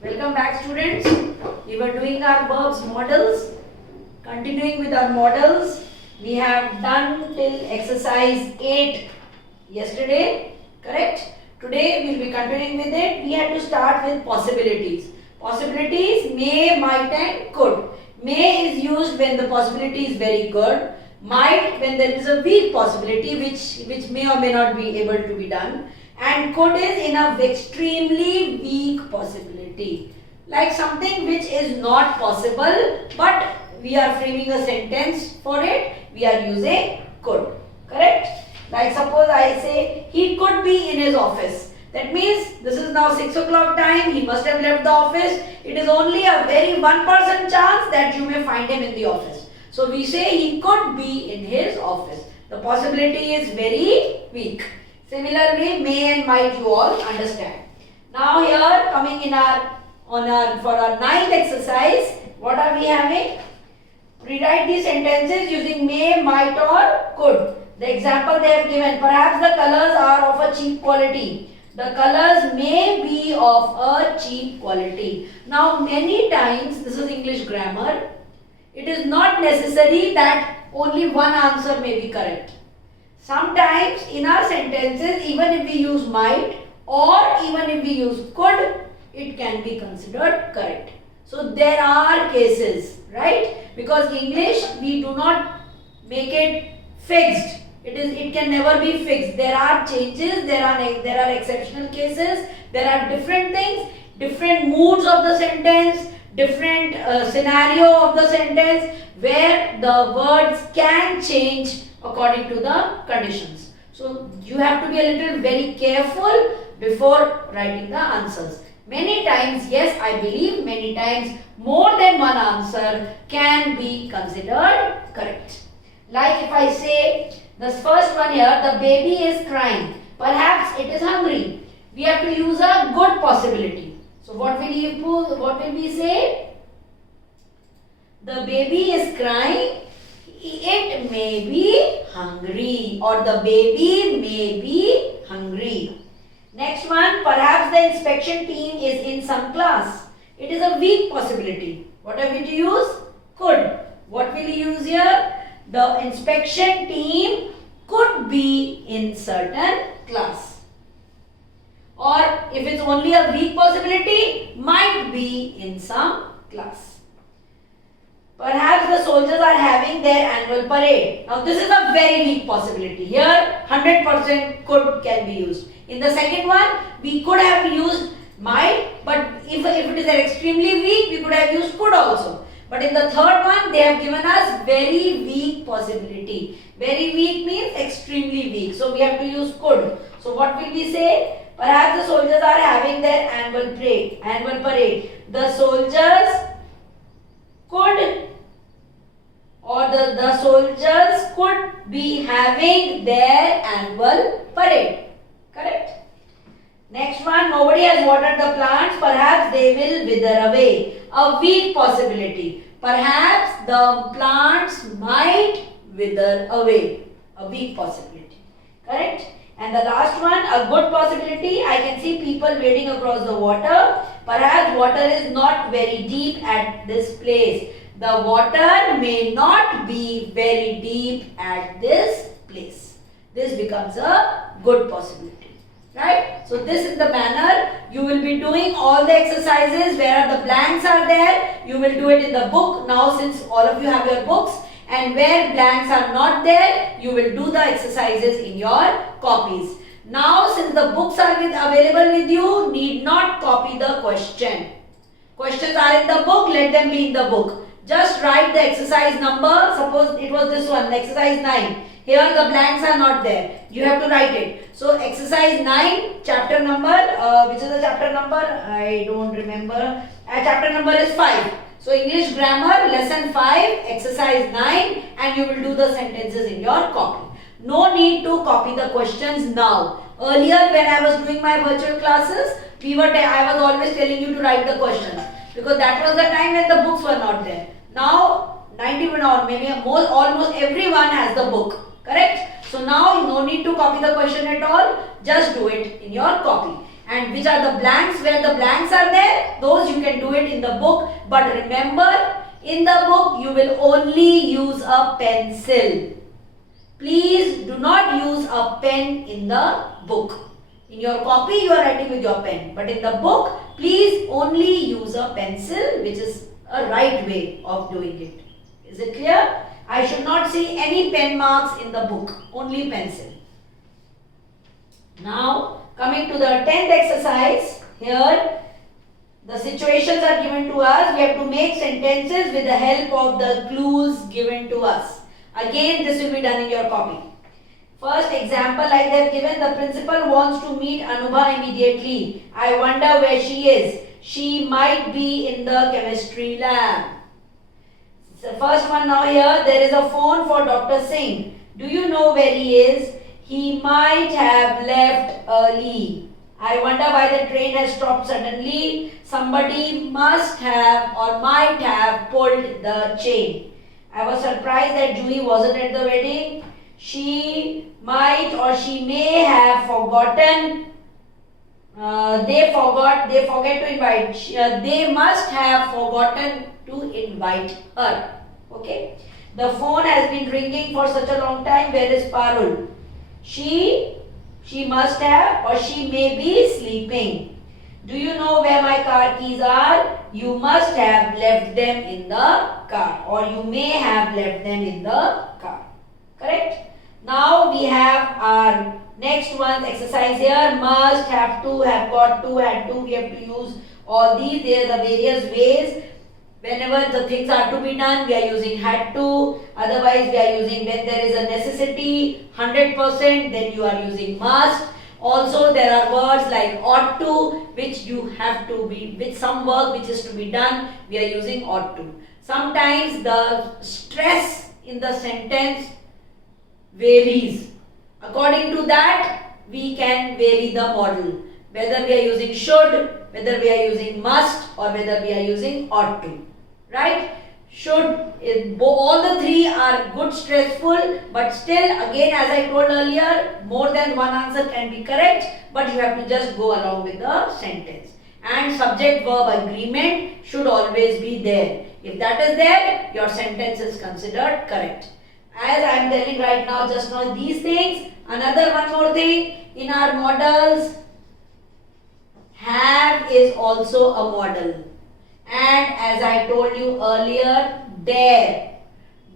Welcome back, students. We were doing our verbs models. Continuing with our models, we have done till exercise 8 yesterday, correct? Today we will be continuing with it. We had to start with possibilities. Possibilities may, might and could. May is used when the possibility is very good. Might when there is a weak possibility which may or may not be able to be done. And could is in a extremely weak possibility. Like something which is not possible, but we are framing a sentence for it, we are using could. Correct? Like suppose I say, he could be in his office. That means this is now 6 o'clock time, he must have left the office. It is only a very 1% chance that you may find him in the office. So we say he could be in his office. The possibility is very weak. Similarly, may and might you all understand. Now here coming in for our ninth exercise, what are we having? Rewrite these sentences using may, might or could. The example they have given, perhaps the colors are of a cheap quality. The colors may be of a cheap quality. Now many times, this is English grammar, it is not necessary that only one answer may be correct. Sometimes in our sentences, even if we use might or even if we use could, it can be considered correct. So there are cases, right? Because English, we do not make it fixed. It can never be fixed. There are changes, there are exceptional cases, there are different things, different moods of the sentence, different scenario of the sentence where the words can change according to the conditions. So you have to be a little very careful before writing the answers. Many times, yes, I believe many times more than one answer can be considered correct. Like if I say this first one here, the baby is crying. Perhaps it is hungry. We have to use a good possibility. So what will we say? The baby is crying. It may be hungry, or the baby may be hungry. Next one, perhaps the inspection team is in some class. It is a weak possibility. What are we to use? Could. What will you use here? The inspection team could be in certain class. Or if it's only a weak possibility, might be in some class. Perhaps the soldiers are having their annual parade. Now this is a very weak possibility. Here 100% could can be used. In the second one, we could have used might, but if it is extremely weak, we could have used could also. But in the third one, they have given us very weak possibility. Very weak means extremely weak. So we have to use could. So what will we say? Perhaps the soldiers are having their annual parade. The soldiers could, or the soldiers could be having their annual parade. Correct? Next one, nobody has watered the plants. Perhaps they will wither away. A weak possibility. Perhaps the plants might wither away. A weak possibility. Correct? And the last one, a good possibility. I can see people wading across the water. Perhaps water is not very deep at this place. The water may not be very deep at this place. This becomes a good possibility. Right? So this is the manner you will be doing all the exercises. Where the blanks are there, you will do it in the book. Now since all of you have your books, and where blanks are not there, you will do the exercises in your copies. Now since the books are available with you, need not copy the question. Questions are in the book, let them be in the book. Just write the exercise number. Suppose it was this one, exercise 9. Here the blanks are not there. You have to write it. So exercise 9, chapter number, which is the chapter number? I don't remember. Chapter number is 5. So English grammar, lesson 5, exercise 9, and you will do the sentences in your copy. No need to copy the questions now. Earlier when I was doing my virtual classes, I was always telling you to write the questions, because that was the time when the books were not there. Now 90% or maybe almost everyone has the book. Correct? So now no need to copy the question at all. Just do it in your copy. And which are the blanks? Where the blanks are there, those you can do it in the book. But remember, in the book you will only use a pencil. Please do not use a pen in the book. In your copy you are writing with your pen, but in the book please only use a pencil, which is a right way of doing it. Is it clear? I should not see any pen marks in the book, only pencil. Now coming to the 10th exercise, here the situations are given to us. We have to make sentences with the help of the clues given to us. Again, this will be done in your copy. First example, like they have given, the principal wants to meet Anubha immediately. I wonder where she is. She might be in the chemistry lab. The first one now here, there is a phone for Dr. Singh. Do you know where he is? He might have left early. I wonder why the train has stopped suddenly. Somebody must have or might have pulled the chain. I was surprised that Juhi wasn't at the wedding. She might or she may have forgotten. They forget to invite. They must have forgotten to invite her. Okay. The phone has been ringing for such a long time. Where is Parul? She must have or she may be sleeping. Do you know where my car keys are? You must have left them in the car, or you may have left them in the car. Correct? Now we have our next one exercise here. Must, have to, have got to, had to. We have to use all these. There are the various ways. Whenever the things are to be done, we are using had to. Otherwise, we are using when there is a necessity, 100%, then you are using must. Also, there are words like ought to, which you have to be, with some work which is to be done, we are using ought to. Sometimes the stress in the sentence varies. According to that, we can vary the model. Whether we are using should, whether we are using must, or whether we are using ought to. Right? Should, all the three are good stressful, but still again, as I told earlier, more than one answer can be correct, but you have to just go along with the sentence. And subject verb agreement should always be there. If that is there, your sentence is considered correct. As I am telling right now, just now these things. Another one more thing, in our models, have is also a model. And as I told you earlier, dare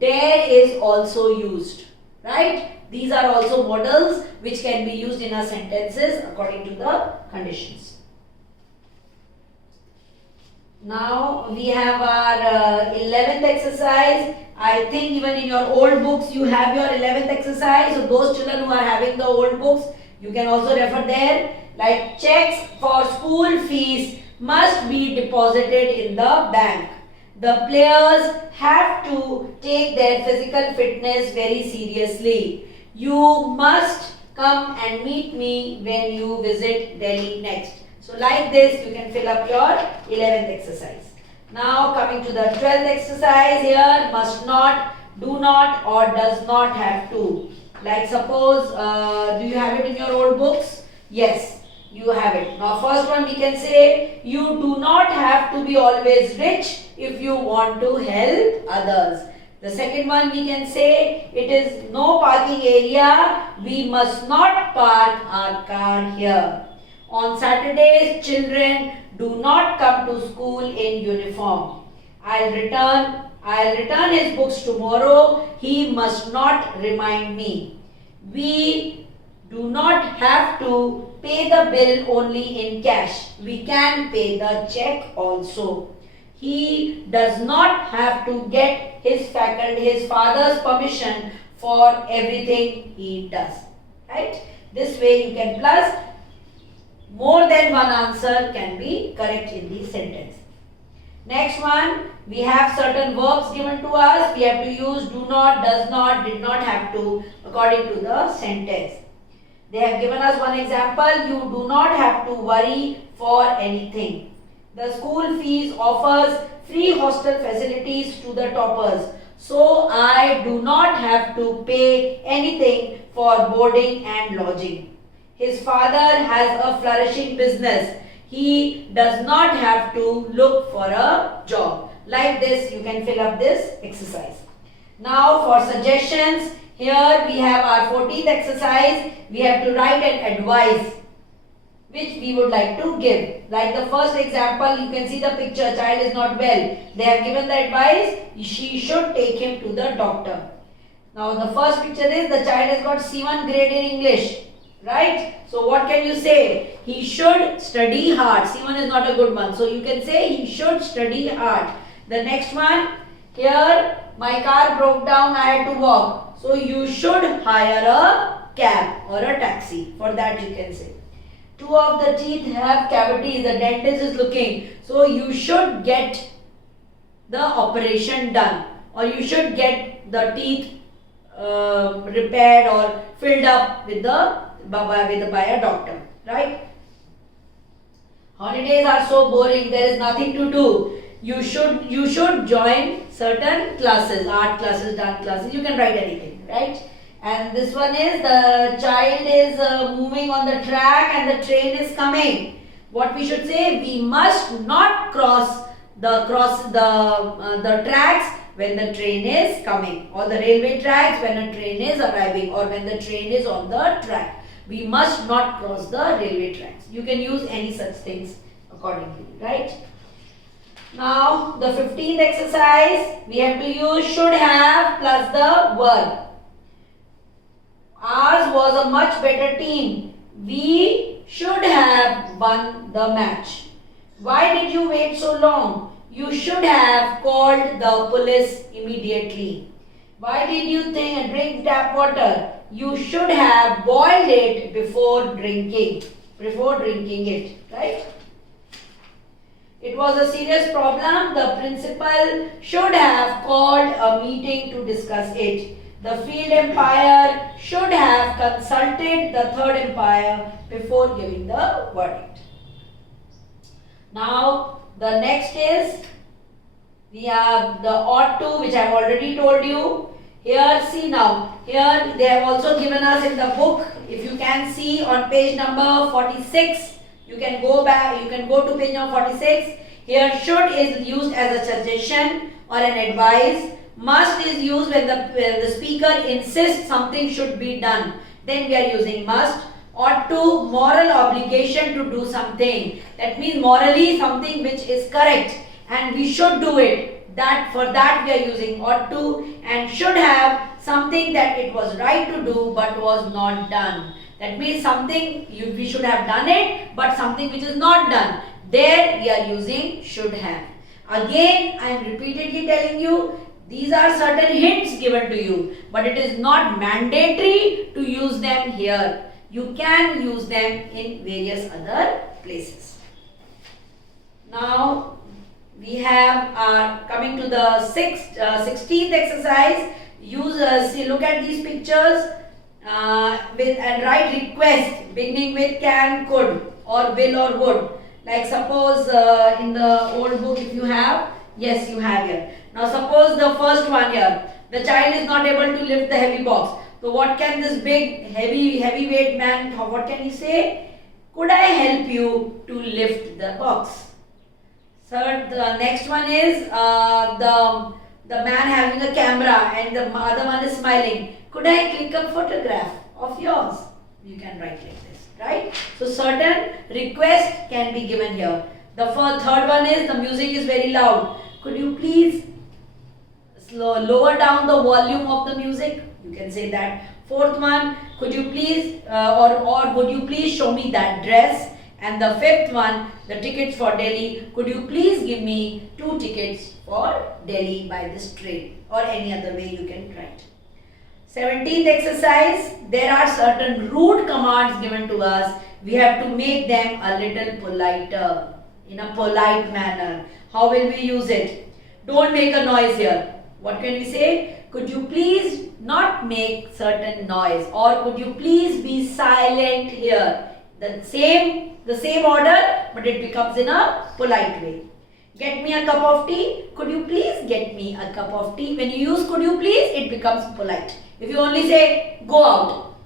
is also used, right? These are also models which can be used in our sentences according to the conditions. Now we have our 11th exercise. I think even in your old books you have your 11th exercise. So those children who are having the old books, you can also refer there. Like checks for school fees must be deposited in the bank. The players have to take their physical fitness very seriously. You must come and meet me when you visit Delhi next. So like this you can fill up your 11th exercise. Now coming to the 12th exercise here, must not, do not or does not have to. Like suppose, do you have it in your old books? Yes. You have it. Now first one we can say, you do not have to be always rich if you want to help others. The second one we can say, it is no parking area, we must not park our car here. On Saturdays, children do not come to school in uniform. I'll return his books tomorrow, he must not remind me. We do not have to pay the bill only in cash. We can pay the check also. He does not have to get his father's permission for everything he does. Right? This way you can plus more than one answer can be correct in the sentence. Next one, we have certain verbs given to us. We have to use do not, does not, did not, have to according to the sentence. They have given us one example. You do not have to worry for anything. The school fees offers free hostel facilities to the toppers. So I do not have to pay anything for boarding and lodging. his father has a flourishing business. He does not have to look for a job. Like this, you can fill up this exercise. Now for suggestions, here we have our 14th exercise. We have to write an advice which we would like to give. Like the first example, you can see the picture, child is not well. They have given the advice, she should take him to the doctor. Now the first picture is the child has got C1 grade in English, right? So what can you say? He should study hard. C1 is not a good one. So you can say he should study hard. The next one, here my car broke down, I had to walk. So you should hire a cab or a taxi. For that you can say. Two of the teeth have cavities, the dentist is looking. So you should get the operation done, or you should get the teeth repaired or filled up with by a doctor, right? Holidays are so boring, there is nothing to do. You should join certain classes, art classes, dance classes, you can write anything, right? And this one is the child is moving on the track and the train is coming. What we should say? We must not cross the tracks when the train is coming, or the railway tracks when a train is arriving, or when the train is on the track. We must not cross the railway tracks. You can use any such things accordingly, right? Now the 15th exercise, we have to use should have plus the verb. Ours was a much better team. We should have won the match. Why did you wait so long? You should have called the police immediately. Why did you drink tap water? You should have boiled it before drinking it, right? It was a serious problem. The principal should have called a meeting to discuss it. The field umpire should have consulted the third umpire before giving the verdict. Now the next is, we have the ought to, which I have already told you. Here, see now, here they have also given us in the book, if you can see on page number 46, you can go back, you can go to page number 46. Here should is used as a suggestion or an advice. Must is used when the speaker insists something should be done. Then we are using must. Ought to, moral obligation to do something. That means morally something which is correct and we should do it. That for that we are using ought to. And should have, something that it was right to do but was not done. That means something we should have done it, but something which is not done. There we are using should have. Again, I am repeatedly telling you, these are certain hints given to you, but it is not mandatory to use them here. You can use them in various other places. Now we have coming to the 16th exercise. Look at these pictures and write request beginning with can, could, or will or would. Like suppose in the old book, if you have, yes, you have here. Now suppose the first one here, the child is not able to lift the heavy box. So what can this big heavyweight man, what can he say? Could I help you to lift the box? Third, the next one is the man having a camera and the other one is smiling. Could I click a photograph of yours? You can write like this, right? So certain request can be given here. The third one is the music is very loud. Could you please lower down the volume of the music? You can say that. Fourth one, could you please or would you please show me that dress? And the fifth one, the tickets for Delhi. Could you please give me 2 tickets for Delhi by this train, or any other way you can write. 17th exercise, there are certain rude commands given to us. We have to make them a little politer, in a polite manner. How will we use it? Don't make a noise here. What can we say? Could you please not make certain noise, or could you please be silent here? The same order, but it becomes in a polite way. Get me a cup of tea. Could you please get me a cup of tea? When you use could you please, it becomes polite. If you only say go out,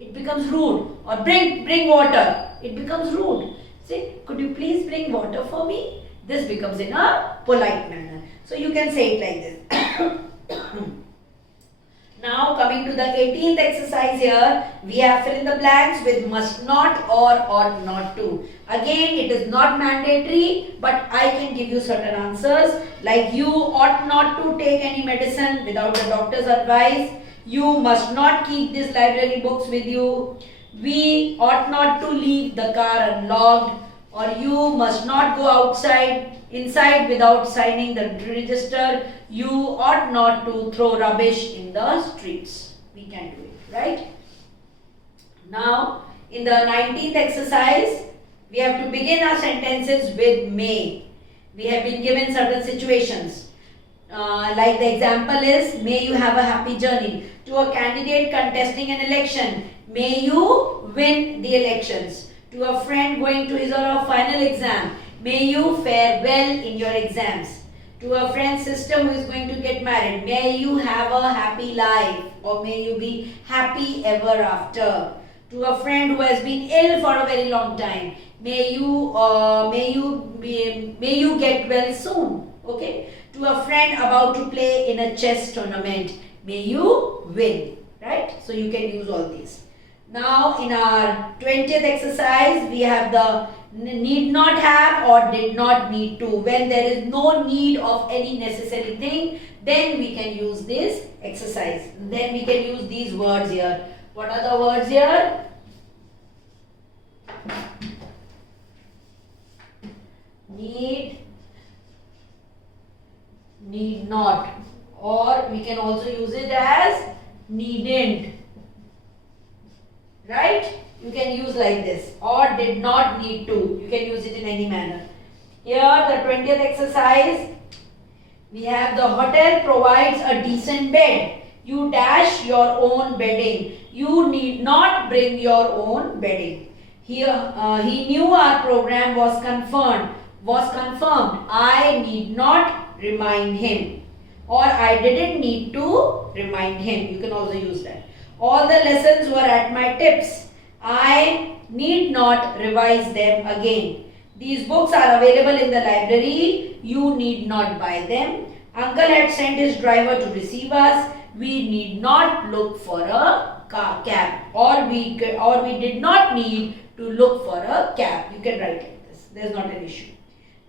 it becomes rude. Or bring water, it becomes rude. Say, could you please bring water for me? This becomes in a polite manner. So you can say it like this. Now coming to the 18th exercise here, we have fill in the blanks with must not or ought not to. Again, it is not mandatory, but I can give you certain answers like you ought not to take any medicine without the doctor's advice. You must not keep these library books with you. We ought not to leave the car unlocked, or you must not go inside without signing the register. You ought not to throw rubbish in the streets. We can do it, right? Now, in the 19th exercise, we have to begin our sentences with may. We have been given certain situations. Like the example is, may you have a happy journey. To a candidate contesting an election, may you win the elections. To a friend going to his or her final exam, may you fare well in your exams. To a friend's sister who is going to get married, may you have a happy life, or may you be happy ever after. To a friend who has been ill for a very long time, may you get well soon. Okay. To a friend about to play in a chess tournament, may you win. Right. So you can use all these. Now in our 20th exercise, we have the need not have or did not need to. When there is no need of any necessary thing, then we can use this exercise. Then we can use these words here. What are the words here? Need not, or we can also use it as needn't. Right? You can use like this, or did not need to. You can use it in any manner. Here the 20th exercise, we have the hotel provides a decent bed. You dash your own bedding. You need not bring your own bedding. Here he knew our program was confirmed. I need not remind him, or I didn't need to remind him. You can also use that. All the lessons were at my tips. I need not revise them again. These books are available in the library. You need not buy them. Uncle had sent his driver to receive us. We need not look for a cab, or we did not need to look for a cab. You can write like this. There's not an issue.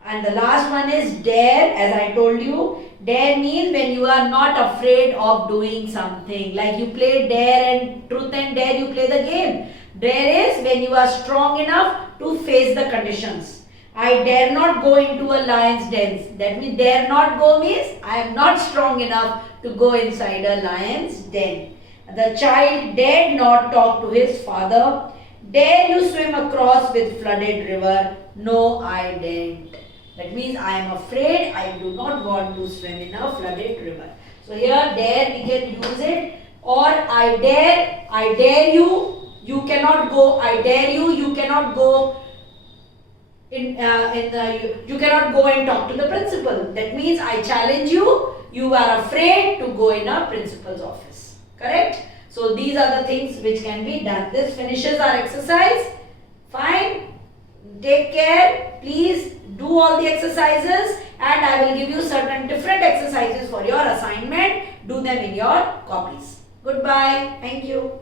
And the last one is dare. As I told you, dare means when you are not afraid of doing something. Like you play dare and truth and dare, you play the game. Dare is when you are strong enough to face the conditions. I dare not go into a lion's den. That means dare not go means I am not strong enough to go inside a lion's den. The child dared not talk to his father. Dare you swim across with flooded river? No, I daren't. That means I am afraid, I do not want to swim in a flooded river. So here dare we can use it, or I dare you, you cannot go, I dare you, you cannot go you cannot go and talk to the principal. That means I challenge you, you are afraid to go in a principal's office. Correct? So these are the things which can be done. This finishes our exercise. Fine. Take care. Please do all the exercises, and I will give you certain different exercises for your assignment. Do them in your copies. Goodbye. Thank you.